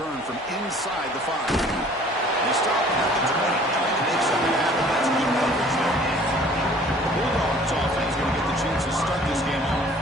return from inside the 5. They stop at the 20, trying to make something happen. That's good coverage there. The Bulldogs offense going to get the chance to start this game off.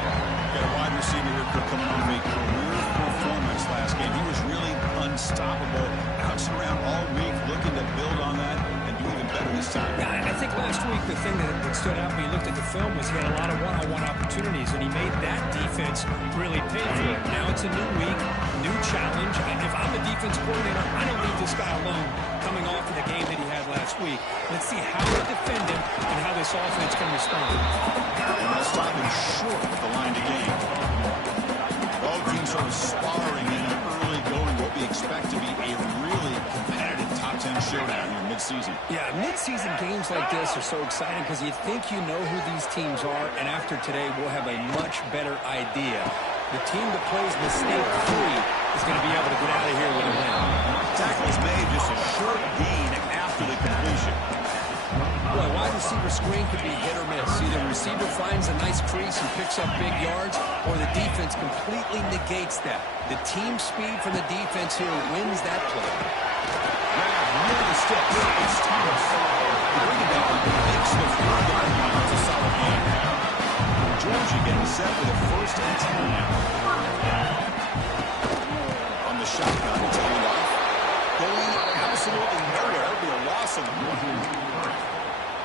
Got a wide receiver here coming off a career performance last game. He was really unstoppable. Bouncing around all week, looking to build on that and do even better this time. Yeah, I think last week the thing that stood out when you looked at the film was he had a lot of one-on-one opportunities, and he made that defense really pay for it. Now it's a new week, new challenge. If I'm the defense coordinator, I don't leave this guy alone coming off of the game that he had last week. Let's see how they defend him and how this offense can respond. And they'll stop him short of the line to gain. Both teams sort of sparring in an early going, what we expect to be a really competitive top 10 showdown here mid-season. Yeah, mid-season games like this are so exciting because you think you know who these teams are, and after today we'll have a much better idea. The team that plays mistake-free is going to be able to get out of here with a win. Tackles made, just a short gain after the completion. Well, a wide receiver screen could be hit or miss. Either the receiver finds a nice crease and picks up big yards, or the defense completely negates that. The team speed from the defense here wins that play. Near the sticks. It's Thomas. The bring it down makes the 4-yard line. It's a solid game. Georgia getting set with a 1st and 10 now. On the shotgun, it's handed off. Going absolutely nowhere. That would be a loss on the point.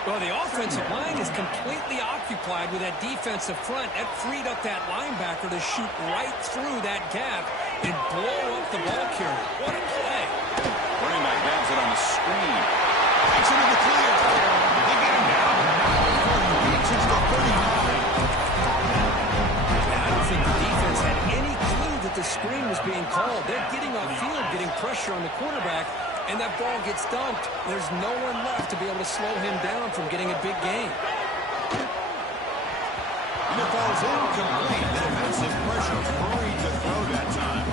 Well, the offensive line is completely occupied with that defensive front. That freed up that linebacker to shoot right through that gap and blow up the ball carrier. What a play. Running back grabs it on the screen. Takes it in the clear. They get him down. Before he reaches the 39. Yeah, I don't think the defense had any clue that the screen was being called. They're getting off field, getting pressure on the quarterback, and that ball gets dumped. There's no one left to be able to slow him down from getting a big gain. And it falls incomplete. Defensive pressure hurried to throw that time.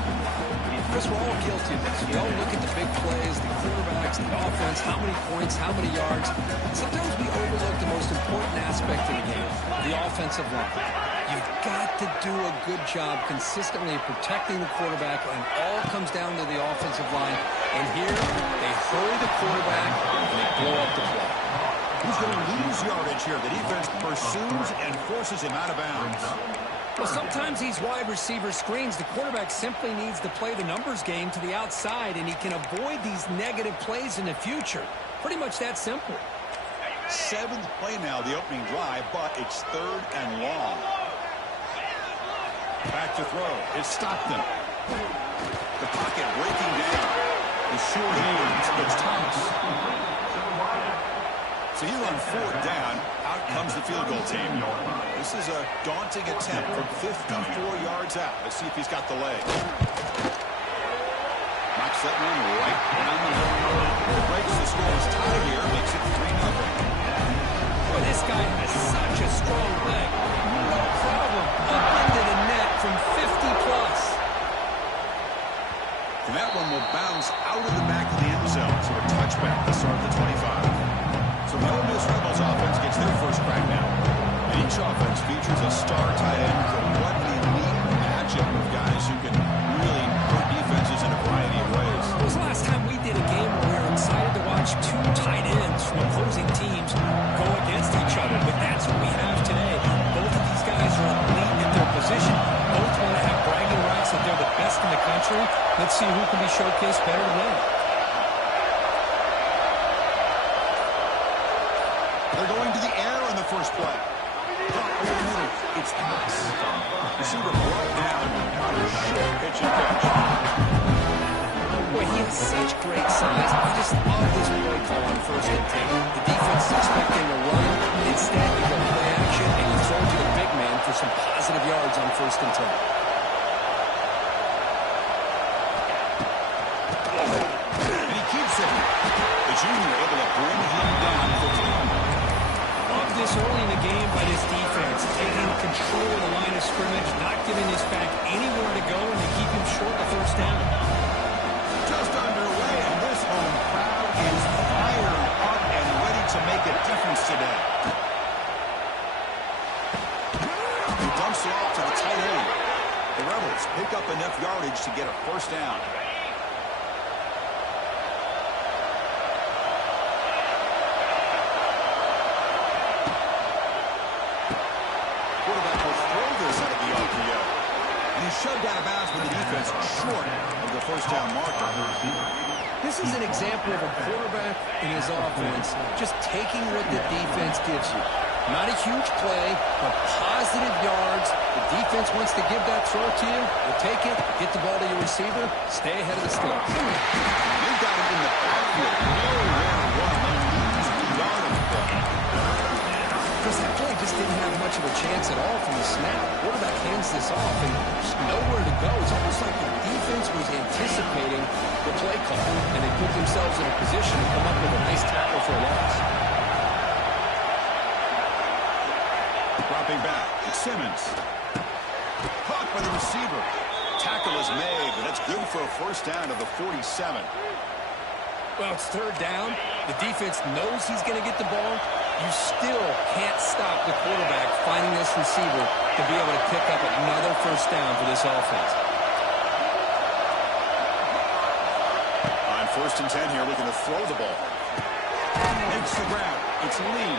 Chris, we're all guilty of this. We all look at the big plays, the quarterbacks, the offense, how many points, how many yards. Sometimes we overlook the most important aspect of the game, the offensive line. You've got to do a good job consistently protecting the quarterback, and all comes down to the offensive line. And here, they hurry the quarterback, and they blow up the play. He's going to lose yardage here. The defense pursues and forces him out of bounds. Well, sometimes these wide receiver screens, the quarterback simply needs to play the numbers game to the outside, and he can avoid these negative plays in the future. Pretty much that simple. 7th play now, the opening drive, but it's 3rd and long. Back to throw. It stopped them. The pocket breaking down. The short hands. It's Thomas. So here on 4th down, out comes the field goal team. This is a daunting attempt from 54 yards out. Let's see if he's got the leg. Knocks that one right down the middle. It breaks the score. It's tied here. Makes it 3-0. Boy, this guy has such a strong leg. No problem. Up into the net from 50+. And that one will bounce out of the back of the end zone. So a touchback to start the 25. So the Ole Miss Rebels offense gets their first crack now. And each offense features a star tight end for what a elite matchup of guys who can really hurt defenses in a variety of ways. When was the last time we did a game where we were excited to watch 2 tight ends from opposing teams go against each other? But that's what we have today. Both of these guys are elite at their position. Both want to have bragging rights that they're the best in the country. Let's see who can be showcased better than them. They're going to the air on the first play. It's pass. Receiver brought down on a short pitch and catch. Boy, he has such great size. I just love this play call on 1st and 10. The defense is expecting a run. Instead, you go play action, and you throw to the big man for some positive yards on 1st and 10. And he keeps it. The junior able to bring him down for 10. Love this early in the game by this defense, taking control of the line of scrimmage, not giving this back anywhere to go, and to keep him short of 1st down. Just underway, and this home crowd is fired up and ready to make a difference today. He dumps it off to the tight end. The Rebels pick up enough yardage to get a 1st down. This is an example of a quarterback in his offense just taking what the defense gives you. Not a huge play, but positive yards. The defense wants to give that throw to you. You'll take it, get the ball to your receiver, stay ahead of the sticks. You got it in the backfield. Nowhere to run. Yard of the play. Because that play just didn't have much of a chance at all from the snap. Quarterback hands this off and just nowhere to go. It's almost like the defense was anticipating the play call, and they put themselves in a position to come up with a nice tackle for a loss. Dropping back, it's Simmons. Caught by the receiver. Tackle is made, but that's good for a first down to the 47. Well, it's third down. The defense knows he's going to get the ball. You still can't stop the quarterback finding this receiver to be able to pick up another first down for this offense. On 1st and 10 here, looking to throw the ball. Makes the grab. It's Lee.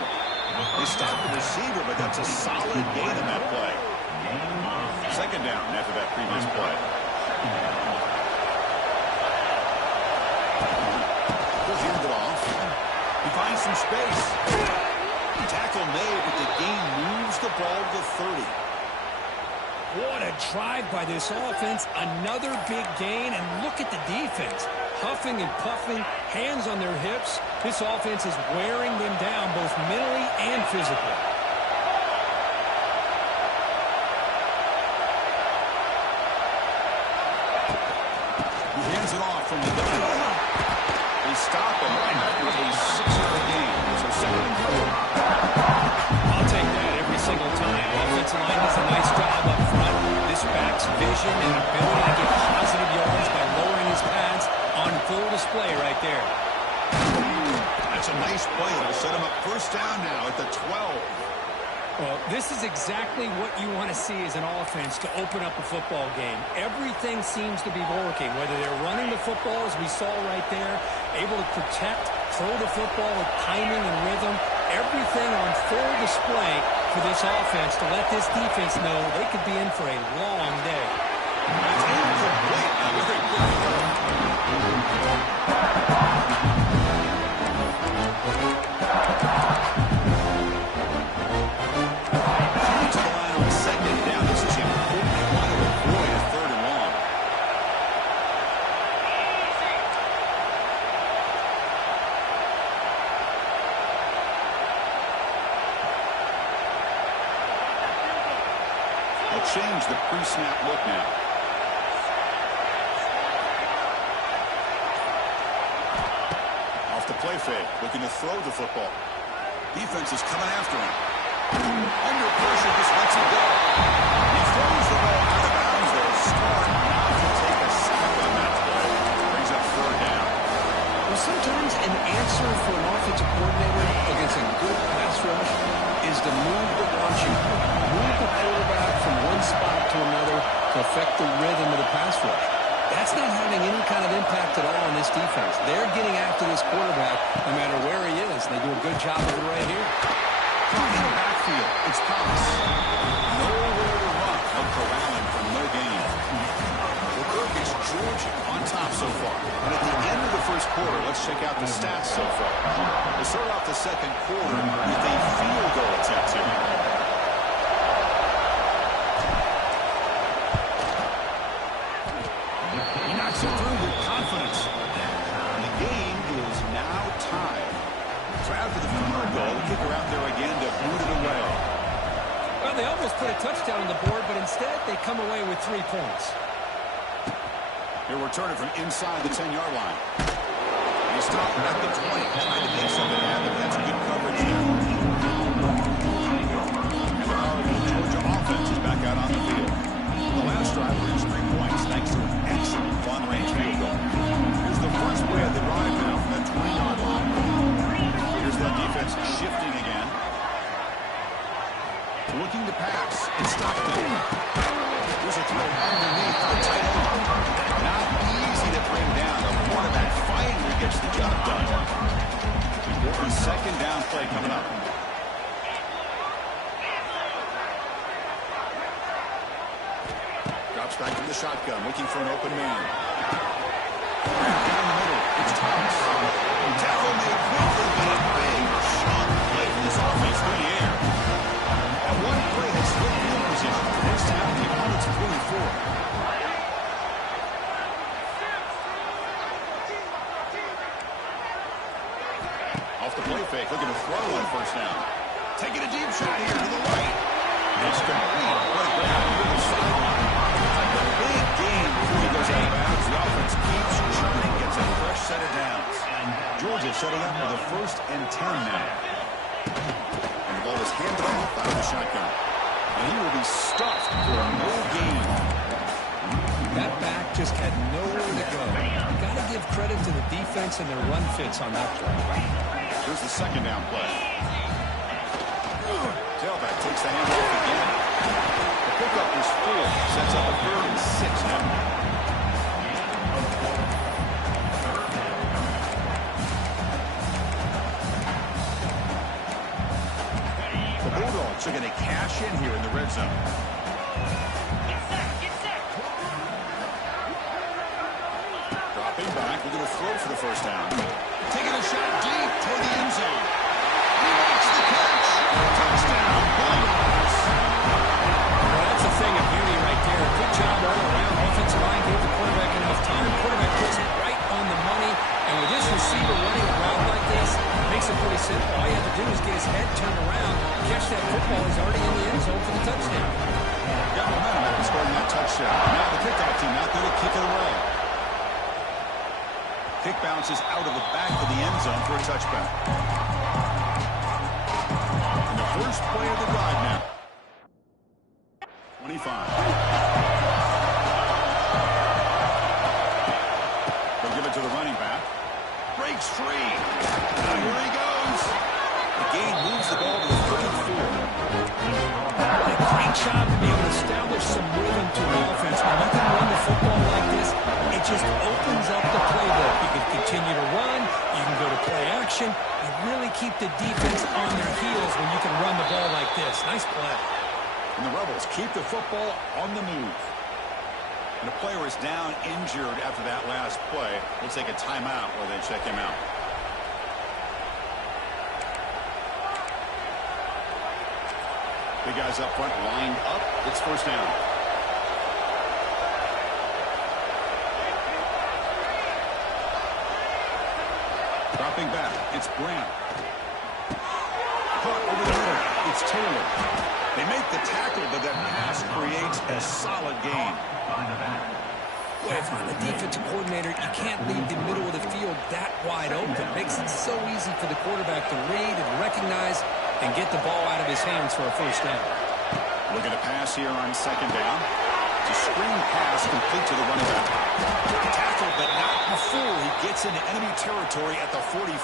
They stop the receiver, but that's a solid gain in that play. Second down after that previous play. He'll hand it off. He finds some space. Tackle made, but the gain moves the ball to 30. What a drive by this offense. Another big gain, and look at the defense. Huffing and puffing, hands on their hips. This offense is wearing them down both mentally and physically. He hands it off from the gun. They stop him after a 6-yard gain. So 2nd and 4. I'll take that every single time. Offensive line does a nice job up front. This back's vision and ability to get positive yards by lowering his pads on full display right there. That's a nice play. It'll set him up first down now at the 12. Well, this is exactly what you want to see as an offense to open up a football game. Everything seems to be working, whether they're running the football, as we saw right there, able to protect, throw the football with timing and rhythm, everything on full display for this offense to let this defense know they could be in for a long day. That's incomplete. A very good throw. To the line on 2nd down. This is important. You want to avoid a 3rd and long. They'll change the pre-snap look now. Off the play fake, looking to throw the football. Defense is coming after him. Under pressure, just lets it go. He throws the ball out of bounds there. Smart not to take a sack on that play. Brings up 3rd down. Well, sometimes an answer for an offensive coordinator against a good pass rush is to move the launching point. Move the quarterback from one spot to another to affect the rhythm of the pass rush. That's not having any kind of impact at all on this defense. They're getting after this quarterback no matter where he is. They do a good job of it right here. In the backfield, it's Thomas. Nowhere to run. No corralling for no gain. The Kirk is Georgia on top so far. And at the end of the first quarter, let's check out the stats so far. We'll start off the second quarter with a field goal attempt here. He knocks it through with confidence. And the game is now tied. So after the field goal, the kicker out there again to boot it away. Well, they almost put a touchdown on the board, but instead they come away with 3 points. He'll return it from inside the 10-yard line. He stopped at the 20, trying to make something happen. That's good coverage there. And the Georgia offense is back out on the field. The last drive reached 3 points thanks to an excellent long-range field goal. Here's the first play of the drive now from the 20-yard line. Here's that defense shifting again. Looking to pass. It's Stockton. Here's a throw underneath the tight end. Not easy to bring down. The quarterback finally gets the job done. Important 2nd down play coming up. Drops back to the shotgun, looking for an open man. Down the middle. It's the play fake, looking to throw on first down. Taking a deep shot here to the right. It's complete. What a grab to the sideline. A big gain before he goes out of bounds. The offense keeps churning, gets a fresh set of downs. Georgia setting up with a 1st and 10 now. And the ball is handed off out of the shotgun. And he will be stuffed for no gain. That back just had nowhere to go. You got to give credit to the defense and their run fits on that play. Here's the 2nd down play. Tailback takes the handoff again. The pickup is 4. Sets up a 3rd and 6 now. The Bulldogs are going to cash in here in the red zone. Dropping back, we're going to throw for the 1st down. Taking a shot deep toward the end zone. He makes the catch. Touchdown, Bulldogs. Well, that's a thing of beauty right there. Good job all around. Offensive line gave the quarterback enough time. Quarterback puts it right on the money. And with this receiver running a route like this, it makes it pretty simple. All you have to do is get his head turned around, catch that football. He's already in the end zone for the touchdown. Got momentum after scoring that touchdown. Now the kickoff team out there to kick it away. Kick bounces out of the back of the end zone for a touchback. And the first play of the drive now. 25. They'll give it to the running back. Breaks free. And here he goes. The gain moves the ball to the 34. A great job to be able to establish some rhythm to the offense. When you can run the football like this, it just opens up the playbook. You can continue to run. You can go to play action. You really keep the defense on their heels when you can run the ball like this. Nice play. And the Rebels keep the football on the move. And the player is down injured after that last play. We'll take a timeout while they check him out. Big guys up front lined up. It's 1st down. Dropping back. It's Brown. Caught over the middle. It's Taylor. They make the tackle, but that pass creates a solid gain. Well, if you're the defensive coordinator, you can't leave the middle of the field that wide open. It makes it so easy for the quarterback to read and recognize and get the ball out of his hands for a 1st down. Look at a pass here on 2nd down. It's a screen pass complete to the running back. Tackled, but not before he gets into enemy territory at the 45.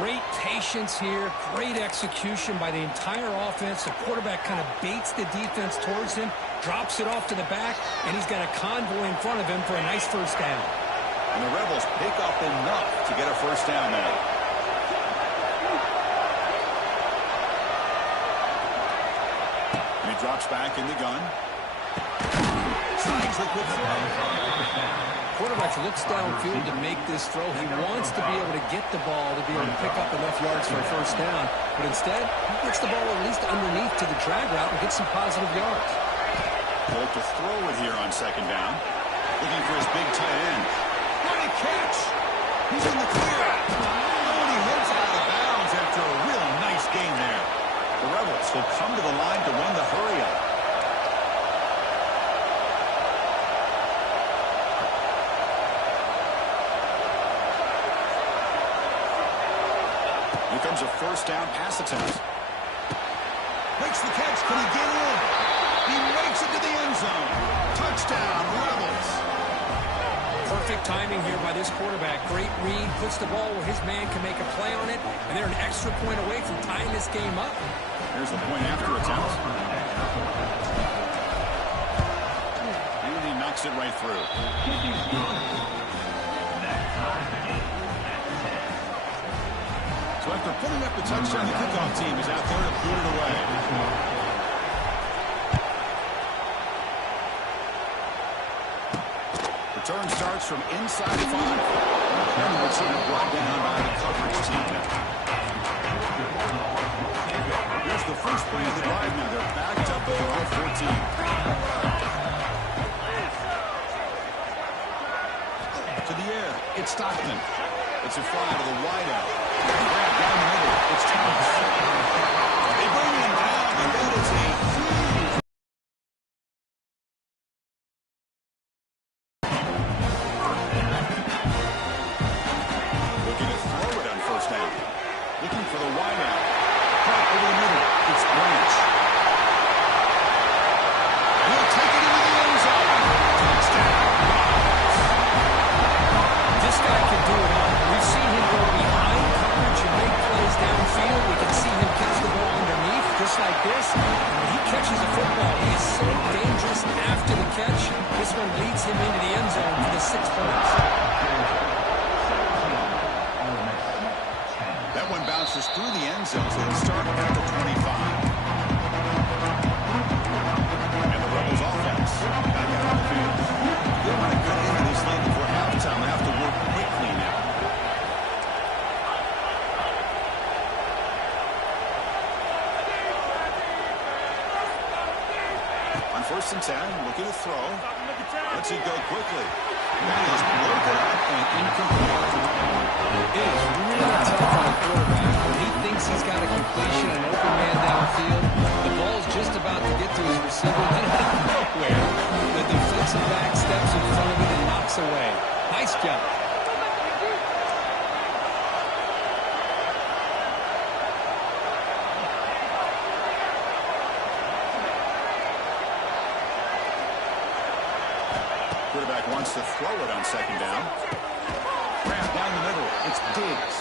Great patience here, great execution by the entire offense. The quarterback kind of baits the defense towards him, drops it off to the back, and he's got a convoy in front of him for a nice 1st down. And the Rebels pick up enough to get a 1st down now. And he drops back in the gun. Slides the quick throw. Quarterback looks downfield to make this throw. He wants to be able to get the ball to be able to pick up enough yards for a 1st down. But instead, he gets the ball at least underneath to the drag route and gets some positive yards. He'll look to throw it here on 2nd down. Looking for his big tight end. Great catch. He's in the clear. Oh, and he hits out of bounds after a real nice gain there. The Rebels will come to the line to run the hurry-up. Here comes a 1st down pass attempt. Makes the catch. Can he get in? He makes it to the end zone. Touchdown, Rebels. Perfect timing here by this quarterback. Great read. Puts the ball where his man can make a play on it. And they're an extra point away from tying this game up. Here's the point after attempt. And he knocks it right through. So after putting up the touchdown, the kickoff team is out there to put it away. Return starts from inside 5. And it's sort of brought down by the coverage team. Here's the first play of the drive now. They're backed up at around 14. To the air, it's Stockman. It's a fly to the wideout. Down the middle. It's Thomas. They bring him down, and that is a huge... Looking to throw it on first down. Looking for the wideout. Right over the middle. It's Branch. He'll take it into the end zone. Touchdown. This guy can do it all. We've seen him go behind coverage and make plays downfield. We can see him catch the ball underneath, just like this. And when he catches a football, he is so dangerous after the catch. This one leads him into the end zone for the 6 points. That one bounces through the end zone, so they start at the 25. And the Rebels offense back out on the field. They want to cut into this lead before halftime. They have to work quickly now. On 1st and 10, looking to throw. Lets it go quickly. That is broken up and incomplete. It is really tough on a quarterback when he thinks he's got a completion, an open man downfield. The ball's just about to get to his receiver, then out of nowhere, the defensive back steps in front of it and knocks away. Nice job. Quarterback wants to throw it on 2nd down. Grab down the middle. It's Diggs.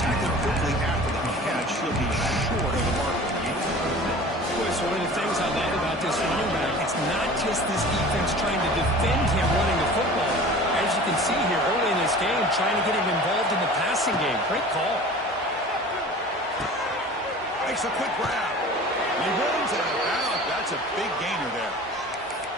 Tackled quickly after the catch. He'll be short of the mark. Well, it's one of the things I love about this running back. It's not just this defense trying to defend him running the football. As you can see here early in this game, trying to get him involved in the passing game. Great call. Makes a quick grab. He runs it out. That's a big gainer there.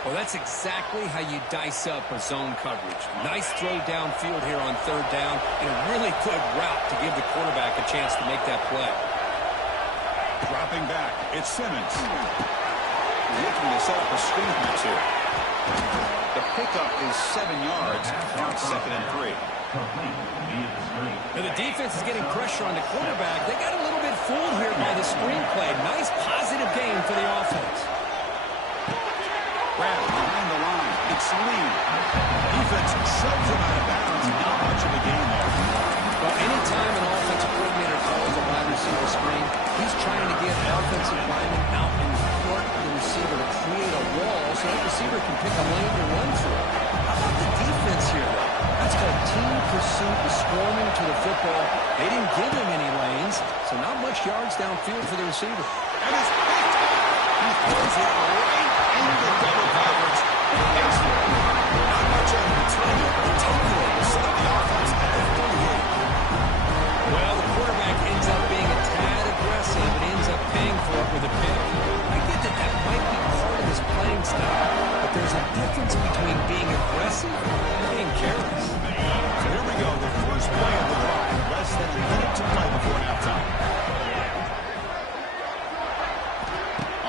Well, that's exactly how you dice up a zone coverage. Nice throw downfield here on 3rd down, and a really good route to give the quarterback a chance to make that play. Dropping back, it's Simmons. Looking to set up a screen pass here. The pickup is 7 yards. Now it's 2nd and 3. And the defense is getting pressure on the quarterback. They got a little bit fooled here by the screen play. Nice positive gain for the offense. Brad behind the line. It's Lee. Defense shoves him out of bounds. Not much of a gain there. Well, anytime an offensive coordinator calls a wide receiver screen, he's trying to get offensive linemen out in front of the receiver to create a wall so that receiver can pick a lane to run through. How about the defense here, though? That's called team pursuit and swarming to the football. They didn't give him any lanes, so not much yards downfield for the receiver. And it's picked up. He throws it right into double coverage. Excellent. Not much of a time to tackle to set up the offense at the 38. Well, the quarterback ends up being a tad aggressive and ends up paying for it with a pick. I get that that might be part of his playing style, but there's a difference between being aggressive and being careless. So here we go, the first play of the drive. Less than a minute to play before halftime.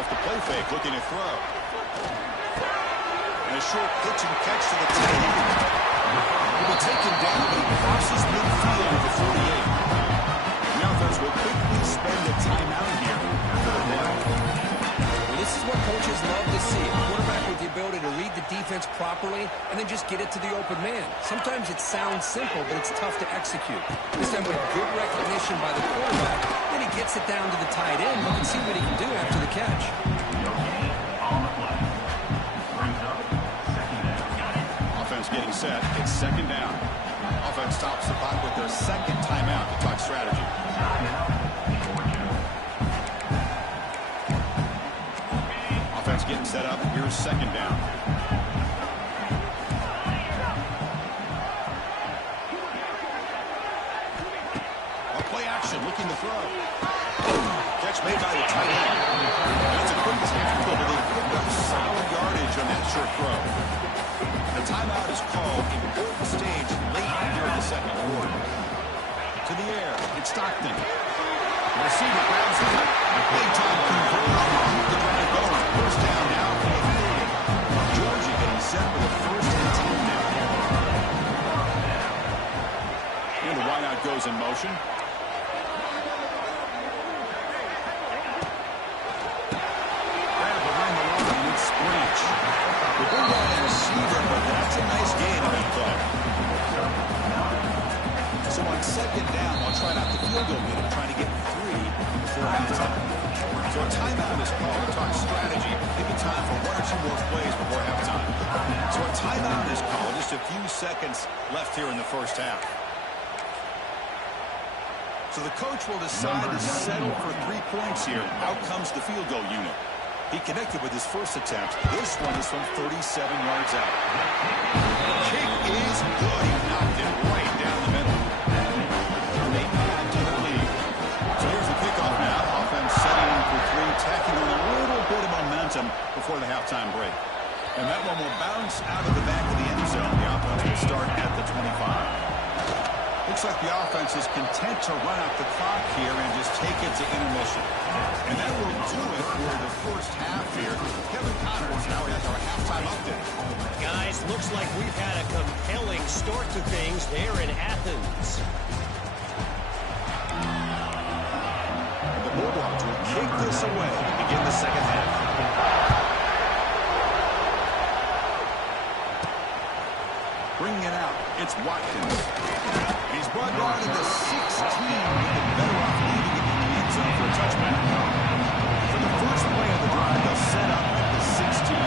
Off the play fake, looking to throw. And a short pitch and catch to the tight end. He'll be taken down, but he crosses midfield at the 48. The offense will quickly spend a timeout here after the play. Well, this is what coaches love to see. A quarterback with the ability to read the defense properly and then just get it to the open man. Sometimes it sounds simple, but it's tough to execute. This time with good recognition by the quarterback, then he gets it down to the tight end. Look and see what he can do after the catch. Offense getting set. It's 2nd down. Offense stops the clock with their 2nd timeout to talk strategy. Offense getting set up. Here's 2nd down. A play action, looking to throw. Catch made by the tight end. And it's a quick tackle, but they picked up solid yardage on that short throw. The timeout is called. Important stage late here in the 2nd quarter. To the air. It's Stockton. The receiver grabs it. Big time conversion to keep the drive going. First down now. Georgia getting set for the 1st and 10 now. And the wideout goes in motion. Grab behind the line and it's Branch. The big guy is receiver, but that's a nice gain in that play. So on second down, we'll try out the field goal unit, trying to get 3 before halftime. So a timeout is called to talk strategy. Maybe time for 1 or 2 more plays before halftime. So a timeout is called. Just a few seconds left here in the first half. So the coach will decide to settle for 3 points here. Out comes the field goal unit. He connected with his first attempt. This one is from 37 yards out. The kick is good. He knocked it right down the middle. They add to the lead. So here's the kickoff now. Offense setting in for 3, tacking on a little bit of momentum before the halftime break. And that one will bounce out of the back of the end zone. The offense will start at the 25. Looks like the offense is content to run out the clock here and just take it to intermission. And that will do it for the first half here. Kevin Connors now has our halftime update. Guys, looks like we've had a compelling start to things there in Athens. The Bulldogs will kick this away to begin the second half. Bringing it out, it's Watkins. He's brought down to the 16, with the better off leaving it in the end zone for a touchback. For the first play of the drive, they'll set up at the 16.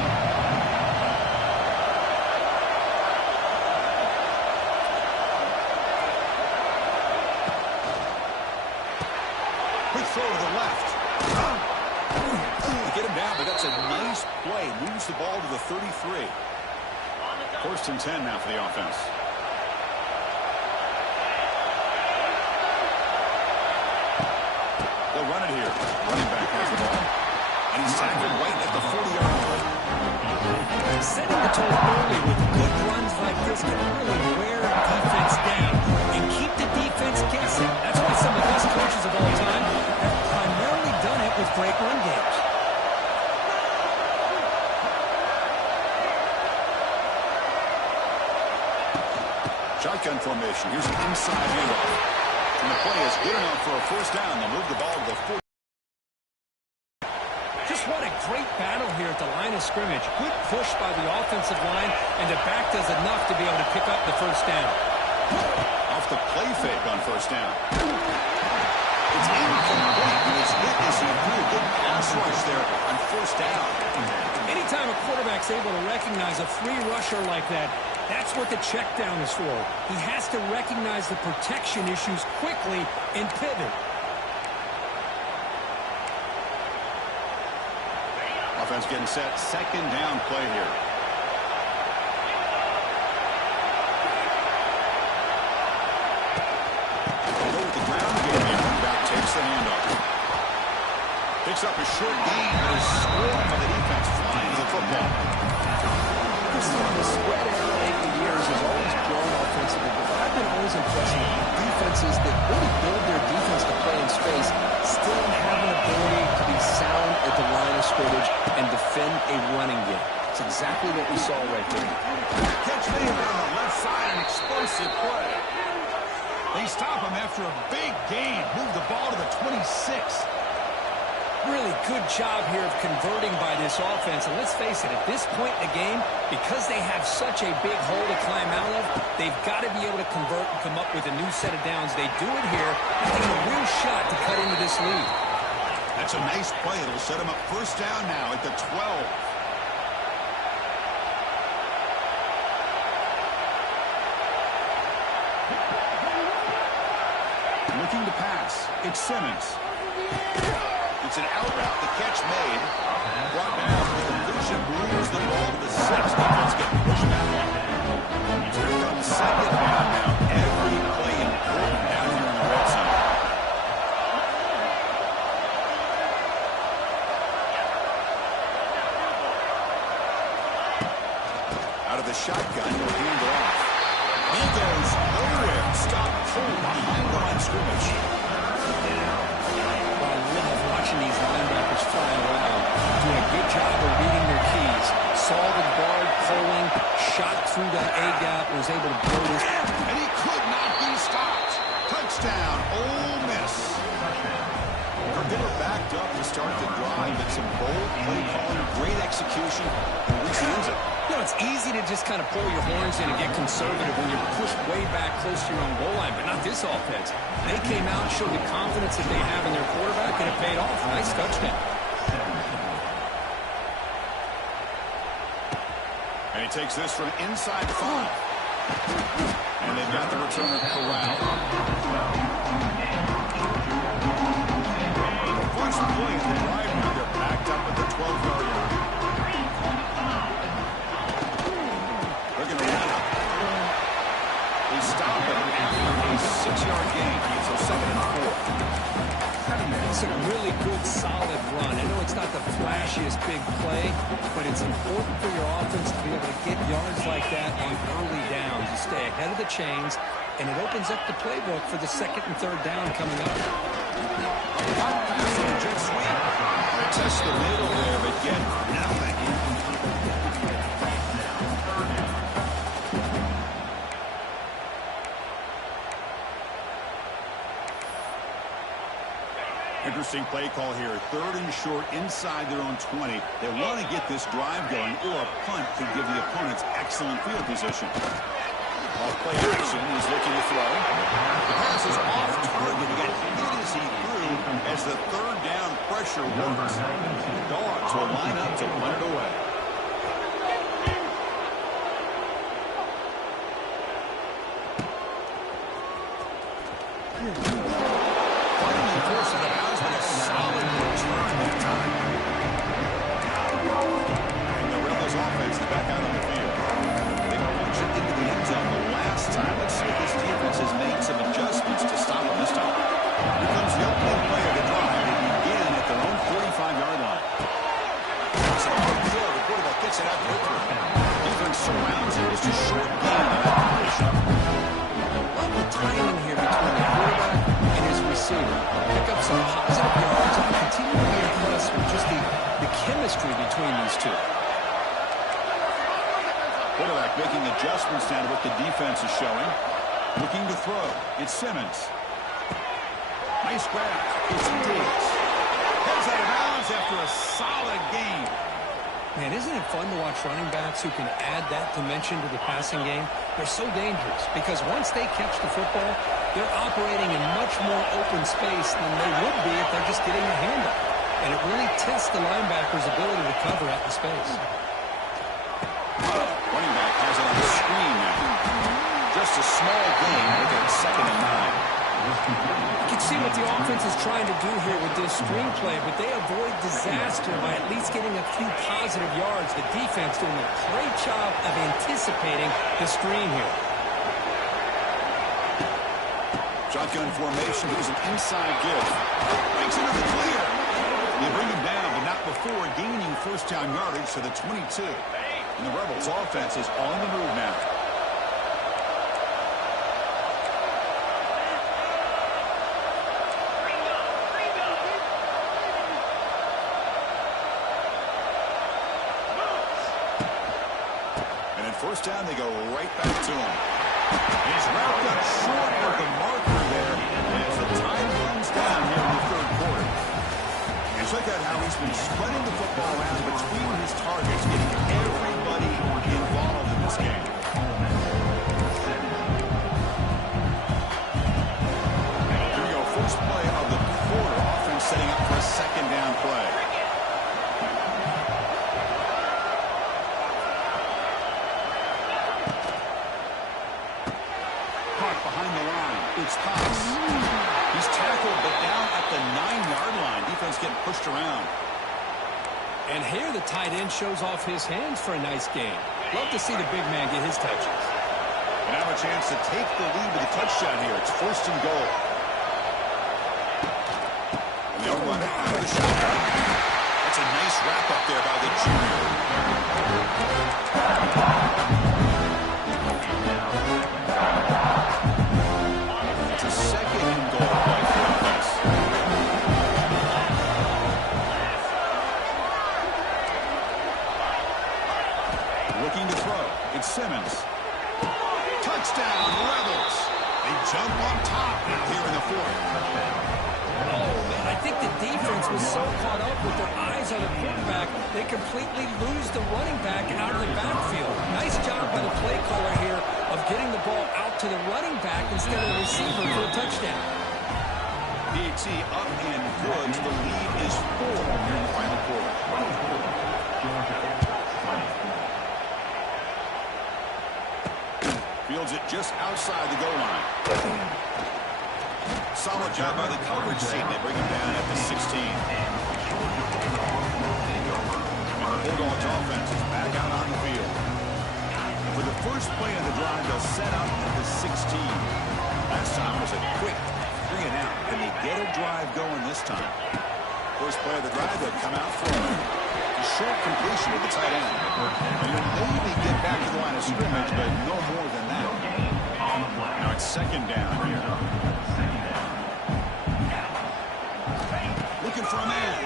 Quick throw to the left. They get him down, but that's a nice play. Moves the ball to the 33. First and 10 now for the offense. They'll run it here. Running back has the ball. And he's tackled right at the 40-yard line. Setting the tone early with good runs like this can really wear a defense down and keep the defense guessing. That's why some of the best coaches of all time have primarily done it with great run games. Shotgun formation. Here's an inside handoff. And the play is good enough for a first down. They'll move the ball to the 40. Just what a great battle here at the line of scrimmage. Good push by the offensive line, and the back does enough to be able to pick up the first down. Off the play fake on first down. It's incomplete, and it's hit as he threw a good pass rush there on first down. Anytime a quarterback's able to recognize a free rusher like that, that's what the check down is for. He has to recognize the protection issues quickly and pivot. Offense getting set. Second down play here. They go with the ground game here. Back takes the handoff. Picks up a short gain, but is scored by the defense flying to the football. The spread era over the years has always grown offensively, but I've been always impressed with defenses that really build their defense to play in space, still have an ability to be sound at the line of scrimmage and defend a running game. It's exactly what we saw right there. Catch made on the left side, an explosive play. They stop him after a big gain. Move the ball to the 26. Really good job here of converting by this offense. And let's face it, at this point in the game, because they have such a big hole to climb out of, they've got to be able to convert and come up with a new set of downs. They do it here, and they have a real shot to cut into this lead. That's a nice play. It'll set him up first down now at the 12. Looking to pass. It's Simmons. It's an out route. The catch made. Brought down. The completion moves the ball to the 6. Defense getting pushed back. Here comes second down now. Every play important down here in the red zone. Out of the shotgun. He'll hand it off. He goes nowhere. Stop cold behind the line scrimmage. Watching these linebackers fly around, doing a good job of reading their keys. Saw the guard pulling, shot through that A-gap, was able to blow this. And he could not be stopped. Touchdown, Ole Miss. They were backed up to start the drive, but some bold play calling, great execution, and reach the end zone. You know, it's easy to just kind of pull your horns in and get conservative when you're pushed way back close to your own goal line, but not this offense. They came out and showed the confidence that they have in their quarterback, and it paid off. Nice touchdown. And he takes this from inside the 5. And they've got the returner corralled. First play of the drive now, they're backed up at the 12-yard line. They're going to run it. They stop it after a 6-yard gain. So 2nd and 4. It's a really good, solid run. I know it's not the flashiest big play, but it's important for your offense to be able to get yards like that on early downs. You stay ahead of the chains, and it opens up the playbook for the 2nd and 3rd down coming up. Jet sweep. They test the middle there, but get nothing. Interesting play call here. 3rd and short inside their own 20. They want to get this drive going, or a punt could give the opponents excellent field position. Off play action, he's looking to throw. The pass is off target. He got hit as he threw as the 3rd down pressure works. Dogs will line up to run it away. Finally forced it out, but a solid return that time. And the Rebels offense is back out on the field. They punched it into the end zone the last time. Let's see if this defense has made some adjustments to stop them this time. Here comes the opening play of the drive. They begin at their own 45-yard line. It's a hard throw. The quarterback gets it out quickly. Defense surrounds him. Just a short gain on that completion. Love the timing here between the quarterback and his receiver. Pick up some positive yards and continue to be impressed with just the chemistry between these two. Quarterback making adjustments now to what the defense is showing. Looking to throw. It's Simmons. Nice grab. It's Diggs. Goes out of bounds after a solid game. Man, isn't it fun to watch running backs who can add that dimension to the passing game? They're so dangerous because once they catch the football, they're operating in much more open space than they would be if they're just getting a handle. And it really tests the linebacker's ability to cover out the space. Running back has it on the screen now. Just a small gain. Look at 2nd and 9. You can see what the offense is trying to do here with this screenplay, but they avoid disaster by at least getting a few positive yards. The defense doing a great job of anticipating the screen here. Shotgun formation. Here's an inside give. Breaks into the clear. They bring him down, but not before gaining 1st down yardage to the 22. And the Rebels offense is on the move now. And at 1st down, they go right back to him. He's wrapped up short of the marker there as the time runs down here in the 3rd quarter. And check out how he's been spreading the football around between his targets, getting everybody involved in this game. Here we go, first play of the quarter. Offense setting up for a 2nd down play. Behind the line, it's Cox. He's tackled, but down at the 9-yard line. Defense getting pushed around. And here the tight end shows off his hands for a nice game. Love to see the big man get his touches. And have a chance to take the lead with a touchdown here. It's 1st and goal. And they'll run out of the shotgun. That's a nice wrap up there by the junior. It's a 2nd and goal play for Ole Miss. Looking to throw. It's Simmons. Touchdown, Rebels. They jump on top now here in the was so caught up with their eyes on the quarterback, they completely lose the running back out of the backfield. Nice job by the play caller here of getting the ball out to the running back instead of the receiver for a touchdown. PAT up and good. The lead is 4 here in the final quarter. Fields it just outside the goal line. Solid job by the coverage team. They bring him down at the 16. And the Bulldogs offense is back out on the field. For the first play of the drive, they'll set up at the 16. Last time was a quick 3 and out. Can they get a drive going this time? First play of the drive, they'll come out throwing. A short completion to the tight end. And you'll maybe get back to the line of scrimmage, but no more than that. Now it's second down here. Looking for a man.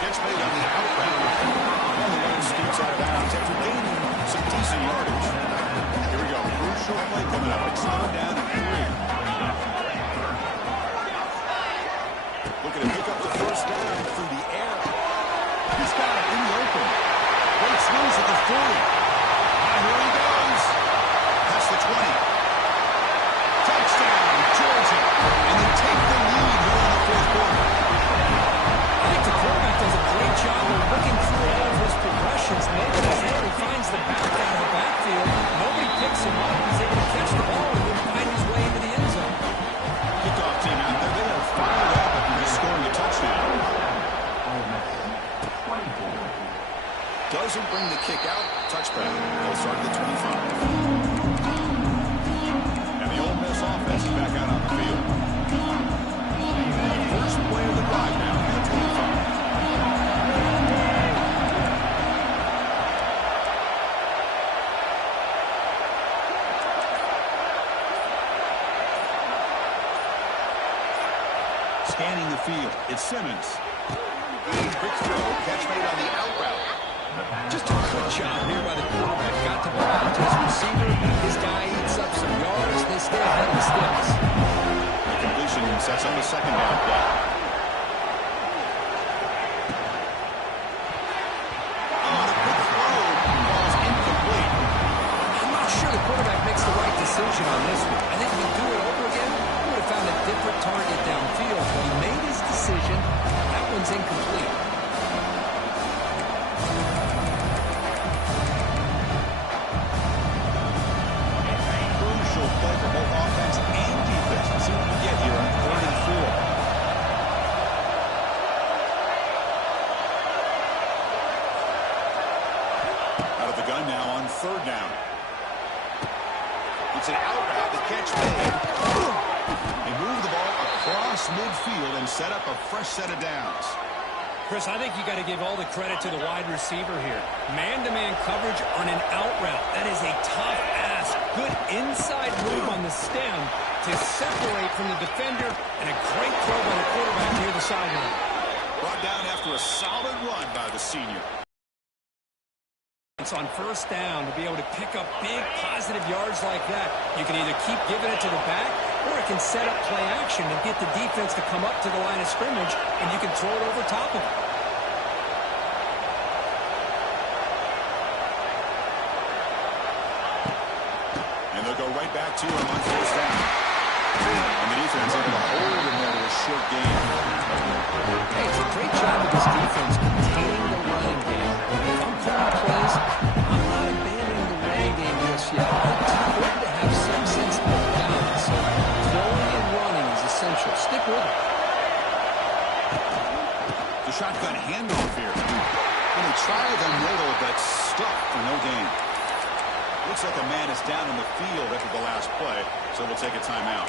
Gets made on the out route. Only one scoots out of bounds after gaining some decent yardage. Here we go. Crucial play coming up. It's third down and 3. Looking to pick up the first down through the air. He's got it in the open. Breaks loose at the 40. And here he goes. That's the 20. Touchdown, Georgia. And they take the lead here in the fourth quarter. I think the quarterback does a great job of looking through all of his progressions. Making his head, he finds the back out of the backfield. Nobody picks him up. He's able to catch the ball and then find his way into the end zone. Kickoff team out there. They are fired up after just scoring a touchdown. Doesn't bring the kick out. Touchback. They'll start at the 25. And the Ole Miss offense is back out on the field. First play of the drive now at the 25. Scanning the field. It's Simmons. Quick throw. Catch made on the out route. Just a good job here by the quarterback. Got the ball out to his receiver. His guy eats up some yards. They stay ahead of the sticks. The completion sets up a second down play. Oh, the quick throw falls incomplete. I'm not sure the quarterback makes the right decision on this one. I think if he do it over again, he would have found a different target downfield. But he made his decision. That one's incomplete. Play for both offense and defense. Let's see what we get here on 3rd and 4. Out of the gun now on 3rd down. It's an out route. The catch made. They move the ball across midfield and set up a fresh set of downs. Chris, I think you got to give all the credit to the wide receiver here. Man-to-man coverage on an out route. That is a tough ask. Good inside move on the stem to separate from the defender, and a great throw by the quarterback near the sideline. Brought down after a solid run by the senior. It's on first down to be able to pick up big positive yards like that. You can either keep giving it to the back, or it can set up play action and get the defense to come up to the line of scrimmage, and you can throw it over top of it. And they'll go right back to him on first down. And the defense able to hold him there to a short gain. Hey, it's a great job of this defense containing the running game. If I'm calling plays, I'm not abandoning the running game just yet. It's important to have some sense of balance. So throwing and running is essential. Stick with it. The shotgun handoff here. And he tried the middle, but stuck for no gain. Looks like a man is down in the field after the last play, so we'll take a timeout.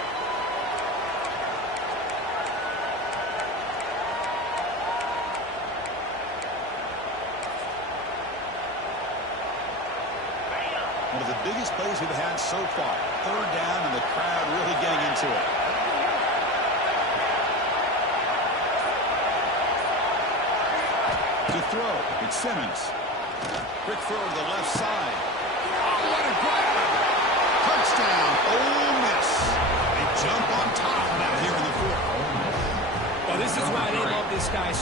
One of the biggest plays we've had so far. 3rd down, and the crowd really getting into it. To throw, it's Simmons. Quick throw to the left side. Oh, what a grab! Touchdown, Ole Miss. They jump on top now here in the 4th.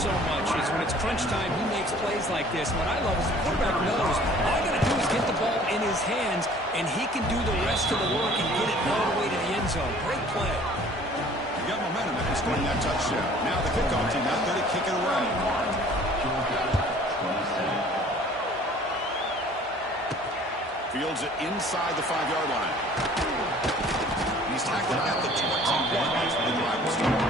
so much is when it's crunch time, he makes plays like this. What I love is the quarterback knows all I got to do is get the ball in his hands, and he can do the rest of the work and get it all the way to the end zone. Great play. You got momentum after scoring that touchdown. Now the kickoff team out there to kick it away. Fields it inside the 5-yard line. He's tackled at the 21. That's where the drive will start.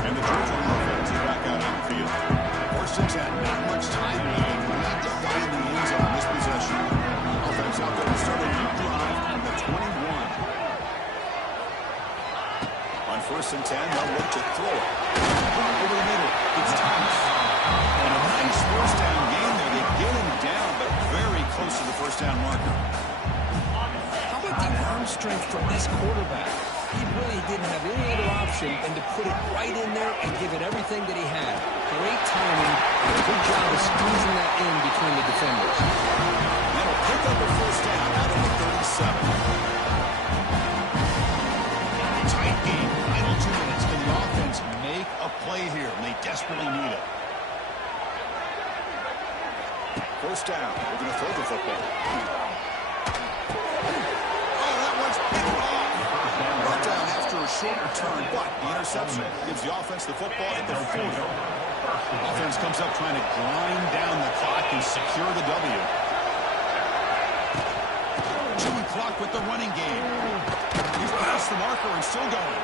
And the Georgia offense is back out on the field. First and 10. Not much time left. They need to find the end zone on this possession. Offense out there to start a new drive on the 21. On first and 10, they'll look to throw it. Over the middle. It's Thomas. And a nice first down game there. They get him down, but very close to the first down marker. How about the arm strength from this quarterback? He really didn't have any other option than to put it right in there and give it everything that he had. Great timing and a good job of squeezing that in between the defenders. That'll pick up a first down out of the 37. Tight game. Final 2 minutes. Can the offense make a play here? And they desperately need it. First down. We're going to throw the football. Oh, that one's picked off. Brought down after a short return, but the interception gives the offense the football at the 40. Offense comes up trying to grind down the clock and secure the W. Chewing clock with the running game. He's past the marker and still going.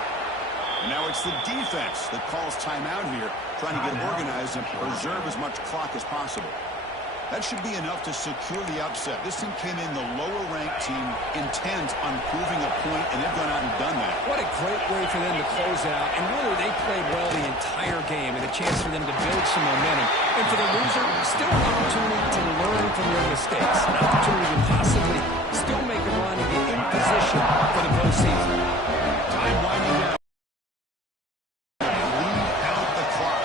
And now it's the defense that calls timeout here, trying to get organized and preserve as much clock as possible. That should be enough to secure the upset. This team came in the lower-ranked team intent on proving a point, and they've gone out and done that. What a great way for them to close out. And really, they played well the entire game, and a chance for them to build some momentum. And for the loser, still an opportunity to learn from their mistakes. An opportunity to possibly still make a run and get in position for the postseason. Time winding down. Lead out the clock.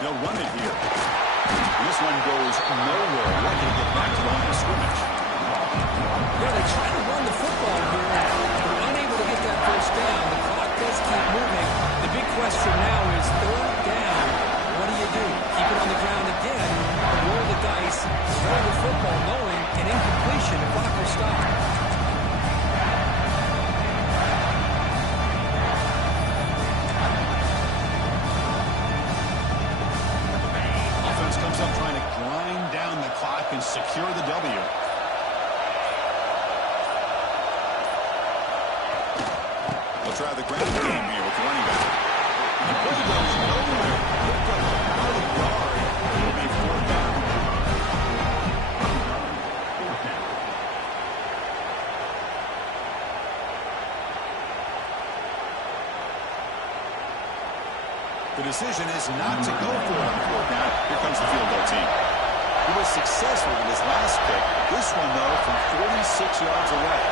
They'll run it here. This one goes nowhere. Lucky to get back to the line of scrimmage. Yeah, they try to run the football here. They're unable to get that first down. The clock does keep moving. The big question now is third down. What do you do? Keep it on the ground again, or roll the dice, throw the football, knowing an incompletion, the clock will stop. Comes up trying to grind down the clock and secure the W. They'll try the ground game here with the running back. The play goes nowhere. Picked up about a yard. It'll be fourth down. The decision is not to go for it on fourth down. Here comes the field goal team. He was successful with his last kick. This one, though, from 46 yards away.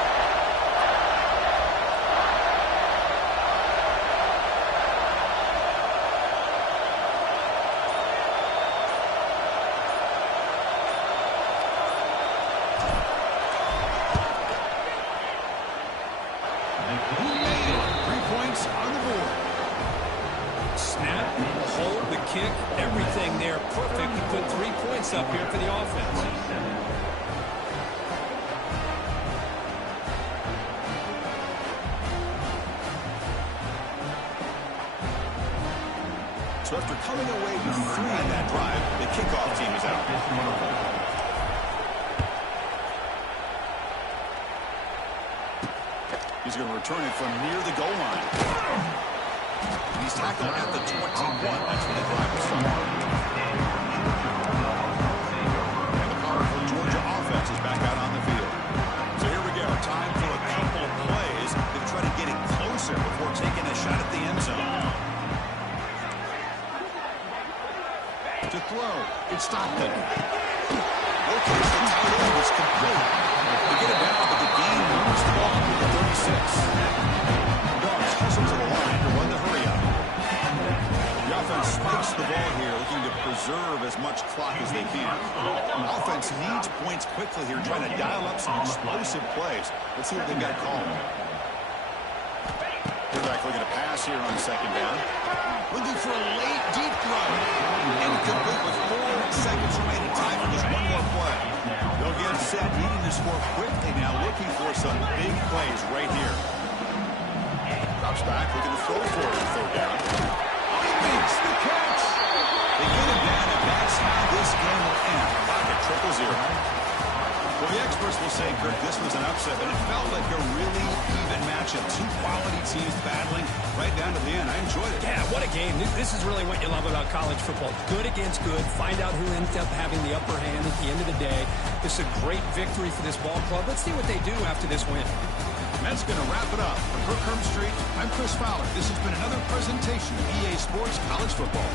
He made it. 3 points on the board. Snap, hold, the kick, everything there perfect to put 3 points up here for the offense. So after coming away with 3 in that drive, the kickoff team is out. He's going to return it from near the goal line. He's tackled at the 21. That's where the drive was from. And the powerful Georgia offense is back out on the field. So here we go. Time for a couple of plays to try to get it closer before taking a shot at the end zone. To throw. It's Stockton. Locates the tight end. It's complete. They get it down, but the game moves the ball to the 36. Dogs hustle to the line to run the hurry up. The offense spikes the ball here, looking to preserve as much clock as they can. The offense needs points quickly here, trying to dial up some explosive plays. Let's see what they've got called. Quarterback looking to pass here on second down. Looking for a late, deep throw. Incomplete with 4 seconds remaining. Time for just one more play. They'll get set, needing to score quickly now, looking for some big plays right here. Drops back, looking to throw for it on third down. Oh, he makes the catch. They get him down, and that's how this game will end. Back at 0-0. Well, the experts will say, Kirk, this was an upset, but it felt like a really even matchup. 2 quality teams battling right down to the end. I enjoyed it. Yeah, what a game. This is really what you love about college football. Good against good. Find out who ends up having the upper hand at the end of the day. This is a great victory for this ball club. Let's see what they do after this win. And that's going to wrap it up. For Kirk Herbstreit, I'm Chris Fowler. This has been another presentation of EA Sports College Football.